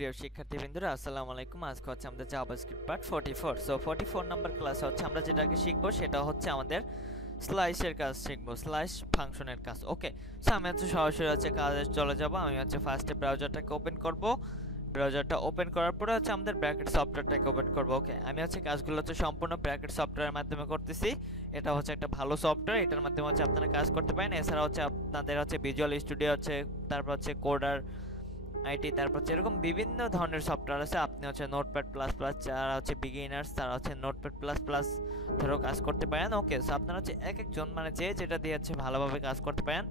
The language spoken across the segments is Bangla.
প্রিয় শিক্ষার্থীবৃন্দরা আসসালামু আলাইকুম। আজকে হচ্ছে আমাদের জাভাস্ক্রিপ্ট পার্ট 44। সো 44 নাম্বার ক্লাসে হচ্ছে আমরা যেটাকে শিখবো সেটা হচ্ছে আমাদের স্লাইসের কাজ শিখবো, স্লাইস ফাংশনের কাজ। ওকে, সো আমি হচ্ছে সরাসরি হচ্ছে কাজে চলে যাব। আমি হচ্ছে ফার্স্টে ব্রাউজারটাকে ওপেন করব। ব্রাউজারটা ওপেন করার পরে হচ্ছে আমাদের ব্র্যাকেট সফটওয়্যারটাকে ওপেন করব। ওকে, আমি হচ্ছে কাজগুলো হচ্ছে সম্পূর্ণ ব্র্যাকেট সফটওয়্যারের মাধ্যমে করতেছি। এটা হচ্ছে একটা ভালো সফটওয়্যার, এটার মাধ্যমে হচ্ছে আপনারা কাজ করতে পারেন। এছাড়া হচ্ছে আপনাদের হচ্ছে ভিজুয়াল স্টুডিও হচ্ছে, তারপর হচ্ছে কোডার আইটি, তারপর হচ্ছে এরকম বিভিন্ন ধরনের সফটওয়্যার আছে। আপনি হচ্ছে নোটপ্যাড প্লাস প্লাস, যারা হচ্ছে বিগিনার্স তারা হচ্ছে নোটপ্যাড প্লাস প্লাস ধরো কাজ করতে পারেন। ওকে, সো আপনারা হচ্ছে এক একজন মানে যে যেটা দিয়ে হচ্ছে ভালোভাবে কাজ করতে পারেন।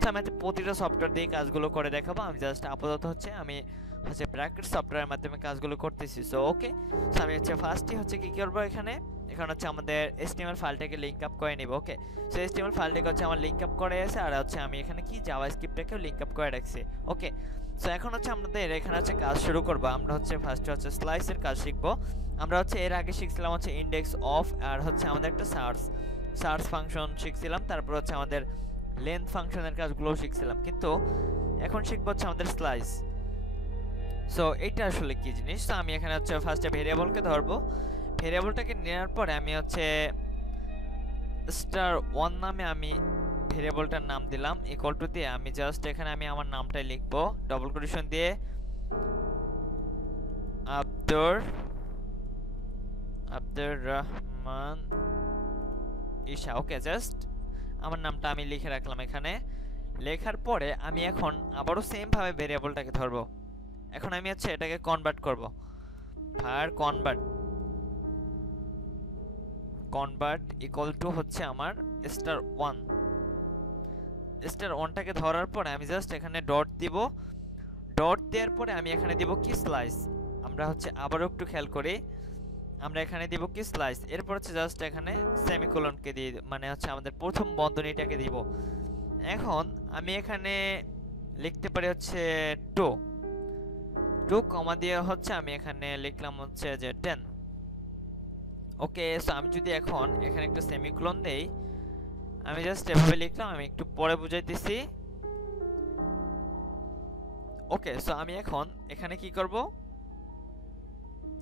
সো আমি হচ্ছে প্রতিটা সফটওয়্যার দিয়ে কাজগুলো করে দেখাবো। আমি জাস্ট আপাতত হচ্ছে আমি হচ্ছে ব্র্যাকেট সফটওয়্যারের মাধ্যমে কাজগুলো করতেছি। সো ওকে, সো আমি হচ্ছে ফার্স্টই হচ্ছে কি করবো, এখানে হচ্ছে আমাদের HTML ফাইলটাকে লিংক আপ করে নিব। ওকে, সো HTML ফাইলটাকে হচ্ছে আমার লিংক আপ করে আছে, আর হচ্ছে আমি এখানে কি জাভাস্ক্রিপ্টটাকেও লিংক আপ করে রাখছি। ওকে, সো এখন হচ্ছে আমাদের এখানে হচ্ছে কাজ শুরু করব। আমরা হচ্ছে ফার্স্টে হচ্ছে স্লাইসের কাজ শিখবো। আমরা হচ্ছে এর আগে শিখছিলাম হচ্ছে ইন্ডেক্স অফ, আর হচ্ছে আমাদের একটা সার্চ ফাংশন শিখছিলাম। তারপর হচ্ছে আমাদের লেন্থ ফাংশনের কাজগুলোও শিখছিলাম, কিন্তু এখন শিখবো হচ্ছে আমাদের স্লাইস। সো এইটা আসলে কি জিনিস? তো আমি এখানে হচ্ছে ফার্স্টে ভেরিয়েবলকে ধরবো। ভেরিয়েবলটাকে নেওয়ার পরে আমি হচ্ছে star1 নামে আমি ভেরিয়েবলটার নাম দিলাম, ইকুয়াল টু দিয়ে আমি জাস্ট এখানে আমি আমার নামটাই লিখবো ডবল কোটেশন দিয়ে, আব্দুর রহমান ঈশা। ওকে, জাস্ট আমার নামটা আমি লিখে রাখলাম এখানে। লেখার পরে আমি এখন আবারও সেম ভাবে ভেরিয়েবলটাকে ধরবো। এখন আমি হচ্ছে এটাকে কনভার্ট করব। var কনভার্ট ইকুয়াল টু হচ্ছে আমার star1টাকে ধরার পরে আমি জাস্ট এখানে ডট দিব। ডট দেওয়ার পরে আমি এখানে দিব কি স্লাইস। আমরা হচ্ছে আবারও একটু খেয়াল করি, আমরা এখানে দিব কি স্লাইস। এরপর হচ্ছে জাস্ট এখানে সেমিকোলনকে দিয়ে, মানে হচ্ছে আমাদের প্রথম বন্ধনীটাকে দিব। এখন আমি এখানে লিখতে পারি হচ্ছে টু কমা দিয়ে হচ্ছে আমি এখানে লিখলাম হচ্ছে যে 10। ওকে, সো আমি যদি এখন এখানে একটা সেমিকোলন দেই, আমি জাস্ট এভাবে লিখলাম, আমি একটু পরে বুঝাইতেছি। ওকে, সো আমি এখন এখানে কি করব,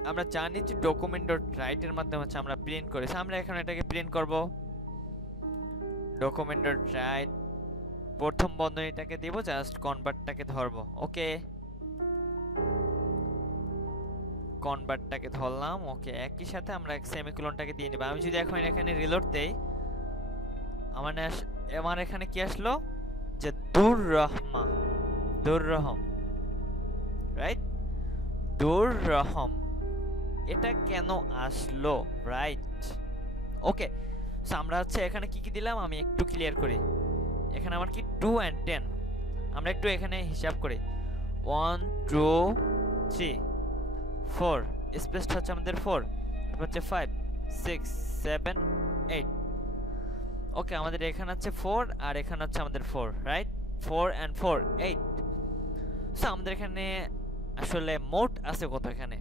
আমরা জানি যে ডকুমেন্ট ডট রাইট এর মাধ্যমে হচ্ছে আমরা প্রিন্ট করি। আমরা এখন এটাকে প্রিন্ট করব। ডকুমেন্ট ডট রাইট প্রথম বন্ধনীটাকে দিব, জাস্ট কনভার্টটাকে ধরবো। ওকে, কনভার্টটাকে ধরলাম। ওকে, একই সাথে আমরা এক সেমিকোলনটাকে দিয়ে নিব। আমি যদি এখন এখানে রিলোড দেই, আমার এখানে কি আসলো যে দুররহম, রাইট? দুররহম, এটা কেন আসলো, রাইট? ওকে, সো আমরা হচ্ছে এখানে কি কি দিলাম আমি একটু ক্লিয়ার করি। এখানে আমার কি 2 and 10, আমরা একটু এখানে হিসাব করি। 1 2 3 4, স্পেসটা হচ্ছে আমাদের 4, তারপর হচ্ছে 5 6 7 8। ওকে, আমাদের এখানে হচ্ছে 4 আর এখানে হচ্ছে আমাদের 4, রাইট? 4 and 4 8। সো আমাদের এখানে আসলে মোট আছে কত? এখানে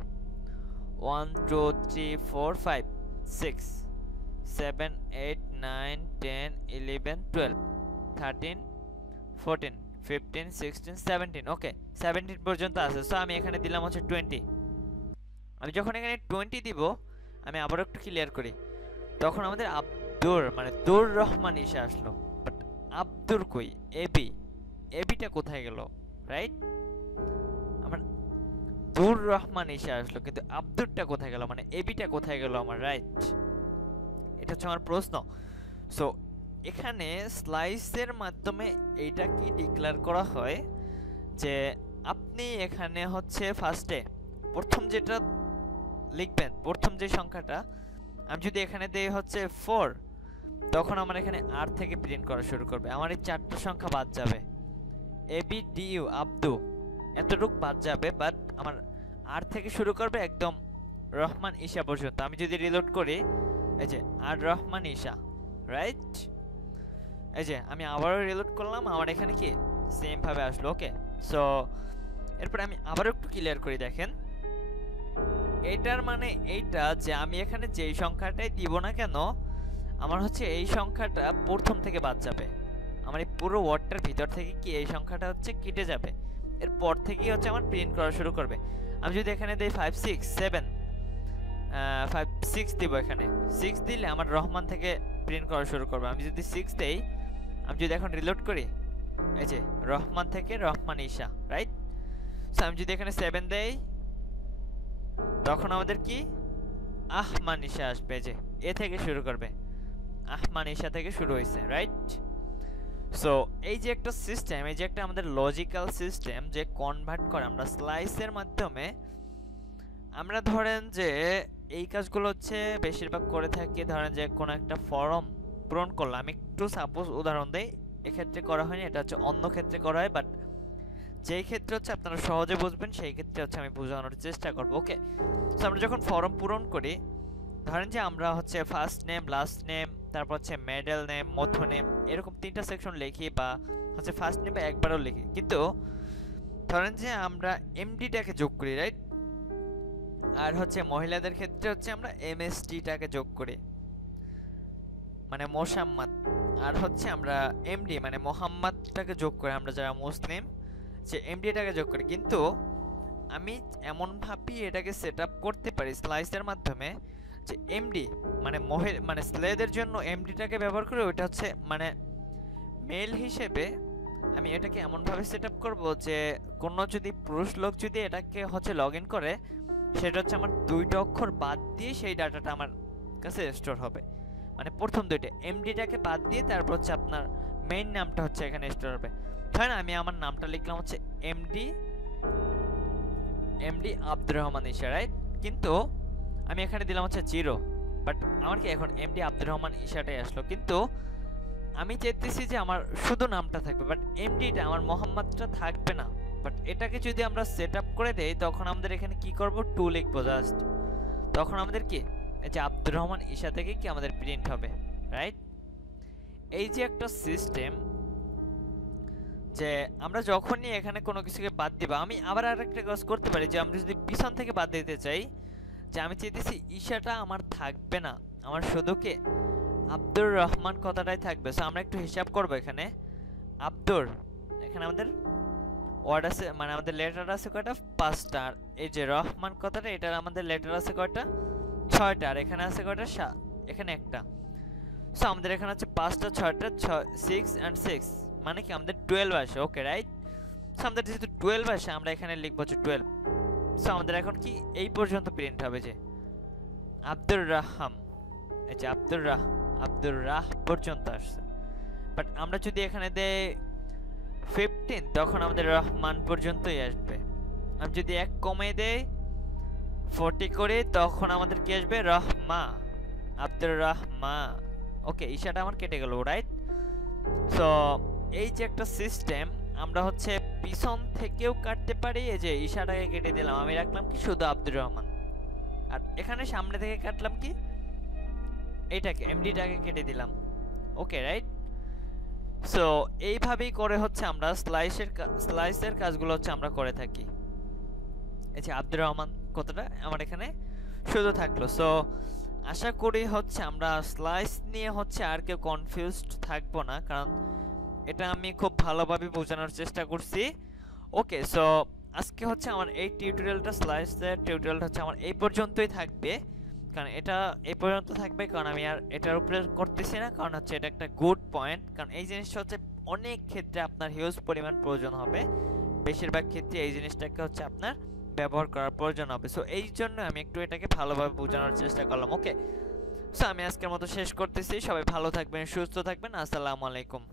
1 2 3 4 5 6 7 8 9 10 11 12 13 14 15 16 17। ওকে, 17 পর্যন্ত আছে। সো আমি এখানে দিলাম হচ্ছে 20। আমি যখন এখানে 20 দিব, আমি আবার একটু ক্লিয়ার করি, তখন আমাদের আব্দুর মানে দুর রহমান ঈশা আসলো, বাট আব্দুর কই? এবিটা কোথায় গেল, রাইট? আমার দুর রহমান ঈশা আসলো, কিন্তু আব্দুরটা কোথায় গেল, মানে এবিটা কোথায় গেল আমার, রাইট? এটা হচ্ছে আমার প্রশ্ন। সো এখানে স্লাইসের মাধ্যমে এইটা কি ডিক্লেয়ার করা হয় যে আপনি এখানে হচ্ছে ফার্স্টে প্রথম যেটা লিখবেন, প্রথম যে সংখ্যাটা, আমি যদি এখানে দেই হচ্ছে 4, তখন আমার এখানে আর থেকে প্রিন্ট করা শুরু করবে। আমার এই 4টা সংখ্যা বাদ যাবে, ABDU আব্দু এতটুক বাদ যাবে, বাট আমার আর থেকে শুরু করবে একদম রহমান ঈশা পর্যন্ত। আমি যদি রিলোড করি, এই যে আর রহমান ঈশা, রাইট? এই যে আমি আবারও রিলোড করলাম, আমার এখানে কি সেম ভাবে আসলো। ওকে, সো এরপর আমি আবারও একটু ক্লিয়ার করি, দেখেন এটার মানে এইটা যে আমি এখানে যেই সংখ্যাটাই দিব না কেন, আমার হচ্ছে এই সংখ্যাটা প্রথম থেকে বাদ যাবে। আমার এই পুরো ওয়ার্ডটার ভিতর থেকে কি এই সংখ্যাটা হচ্ছে কেটে যাবে, এরপর থেকেই হচ্ছে আমার প্রিন্ট করা শুরু করবে। আমি যদি এখানে দেই 5 6 7 5 6 দিব, এখানে 6 দিলে আমার রহমান থেকে প্রিন্ট করা শুরু করবে। আমি যদি 6 দেই, আমি যদি এখন রিলোড করি, এই যে রহমান থেকে রহমান ঈশা, রাইট? সো আমি যদি এখানে 7 দেই, তখন আমাদের কি আহমান ঈশা আসবে, যে এ থেকে শুরু করবে, আহমান ঈশা থেকে শুরু হয়েছে, রাইট? সো এই যে একটা সিস্টেম, এই যে একটা আমাদের লজিক্যাল সিস্টেম যে কনভার্ট করে আমরা স্লাইসের মাধ্যমে, আমরা ধরেন যে এই কাজগুলো হচ্ছে বেশিরভাগ করে থাকি। ধরেন যে কোনো একটা ফর্ম পূরণ করলাম, আমি একটু সাপোজ উদাহরণ দেই, এক্ষেত্রে করা হয়নি, এটা হচ্ছে অন্য ক্ষেত্রে করা হয়, বাট যেই ক্ষেত্রে হচ্ছে আপনারা সহজে বুঝবেন সেই ক্ষেত্রে হচ্ছে আমি বোঝানোর চেষ্টা করব। ওকে, সো আমরা যখন ফর্ম পূরণ করি, ধরেন যে আমরা হচ্ছে ফার্স্ট নেম, লাস্ট নেম, তারপর হচ্ছে মিডল নেম, মধ্য নেম, এরকম 3টা সেকশন লিখি, বা হচ্ছে ফার্স্ট নেম একবারও লিখি। কিন্তু ধরেন যে আমরা এমডিটাকে যোগ করি, রাইট? আর হচ্ছে মহিলাদের ক্ষেত্রে হচ্ছে আমরা এমএসটিটাকে যোগ করি, মানে মোসাম্মদ। আর হচ্ছে আমরা এমডি মানে মোহাম্মদটাকে যোগ করি, আমরা যারা মুসলিম যে এমডিটাকে যোগ করি। কিন্তু আমি এমন ভাবে এটাকে সেটআপ করতে পারি স্লাইসের মাধ্যমে যে এমডি মানে মানে স্লেদের জন্য এমডিটাকে ব্যবহার করে, ওইটা হচ্ছে মানে মেল হিসেবে আমি এটাকে এমন ভাবে সেটআপ করব যে কোনো যদি পুরুষ লোক যদি এটাকে হচ্ছে লগইন করে, সেটা হচ্ছে আমার 2টা অক্ষর বাদ দিয়ে সেই ডাটাটা আমার কাছে স্টোর হবে। মানে প্রথম 2টা এমডিটাকে বাদ দিয়ে তারপর হচ্ছে আপনার মেইন নামটা হচ্ছে এখানে স্টোর হবে। ধরেন আমি আমার নামটা লিখলাম হচ্ছে এমডি আব্দুর রহমান ঈশা, রাইট? কিন্তু আমি এখানে দিলাম হচ্ছে 0, বাট আমার কি এখন এমডি আব্দুর রহমান ঈশাটাই আসলো। কিন্তু আমি চাইতেছি যে আমার শুধু নামটা থাকবে, বাট এমডিটা আমার মোহাম্মদটা থাকবে না। বাট এটাকে যদি আমরা সেটআপ করে দেই, তখন আমাদের এখানে কি করব, 2 লিখবো জাস্ট। তখন আমাদের কি এই যে আব্দুর রহমান ঈশা থেকে কি আমাদের প্রিন্ট হবে, রাইট? এই যে একটা সিস্টেম যে আমরা যখনই এখানে কোনো কিছুকে বাদ দিব, আমি আবার আরেকটা কাজ করতে পারি যে আমরা যদি পিছন থেকে বাদ দিতে চাই, যে আমি চাইতেছি ঈশাটা আমার থাকবে না, আমার শুধু কি আব্দুর রহমান কথাটাই থাকবে। সো আমরা একটু হিসাব করব। এখানে আব্দুর, এখানে আমাদের ওয়ার্ড আছে, মানে আমাদের লেটার আছে কয়টা, 5টা। আর এই যে রহমান কথাটা, এটার আমাদের লেটার আছে কয়টা, 6টা। আর এখানে আছে কয়টা, এখানে একটা। সো আমাদের এখানে আছে 5টা 6টা 6 and 6, মানে কি আমাদের 12 আসে। ওকে, রাইট? সো আমাদের যেহেতু 12 আসে, আমরা এখানে লিখবো হচ্ছে 12। সো আমাদের এখন কি এই পর্যন্ত প্রিন্ট হবে যে আব্দুর রাহাম, এই যে আব্দুর রাহ পর্যন্ত আসছে। বাট আমরা যদি এখানে দেই 15, তখন আমাদের রহমান পর্যন্তই আসবে। আমি যদি 1 কমে দেই 40 করে, তখন আমাদের কি আসবে, রহমা, আব্দুর রহমা। ওকে, ঈশাটা আমার কেটে গেল, রাইট? সো এই যে একটা সিস্টেম, আমরা হচ্ছে পিছন থেকেও কাটতে পারি। এই যে ঈশাটাকে কেটে দিলাম, আমি রাখলাম কি শুধু আব্দুর রহমান। আর এখানে সামনে থেকে কাটলাম কি এইটাকে, এমডিটাকে কেটে দিলাম। ওকে, রাইট? সো এইভাবেই করে হচ্ছে আমরা স্লাইসের কাজগুলো হচ্ছে আমরা করে থাকি। এই যে আব্দুর রহমান কতটা আমার এখানে শুধু থাকলো। সো আশা করি হচ্ছে আমরা স্লাইস নিয়ে হচ্ছে আর কেউ কনফিউজড থাকবো না, কারণ এটা আমি খুব ভালোভাবে বোঝানোর চেষ্টা করছি। ওকে, সো আজকে হচ্ছে আমার এই টিউটোরিয়ালটা, স্লাইসের টিউটোরিয়ালটা হচ্ছে আমার এই পর্যন্তই থাকবে। কারণ এটা এই পর্যন্ত থাকবে, কারণ আমি আর এটার উপরে করতেছি না, কারণ হচ্ছে এটা একটা গুড পয়েন্ট। কারণ এই জিনিসটা হচ্ছে অনেক ক্ষেত্রে আপনার হিউজ পরিমাণ প্রয়োজন হবে, বেশিরভাগ ক্ষেত্রে এই জিনিসটাকে হচ্ছে আপনার ব্যবহার করার প্রয়োজন হবে। সো এই জন্য আমি একটু এটাকে ভালোভাবে বোঝানোর চেষ্টা করলাম। ওকে, সো আমি আজকের মতো শেষ করতেছি। সবাই ভালো থাকবেন, সুস্থ থাকবেন। আসসালামু আলাইকুম।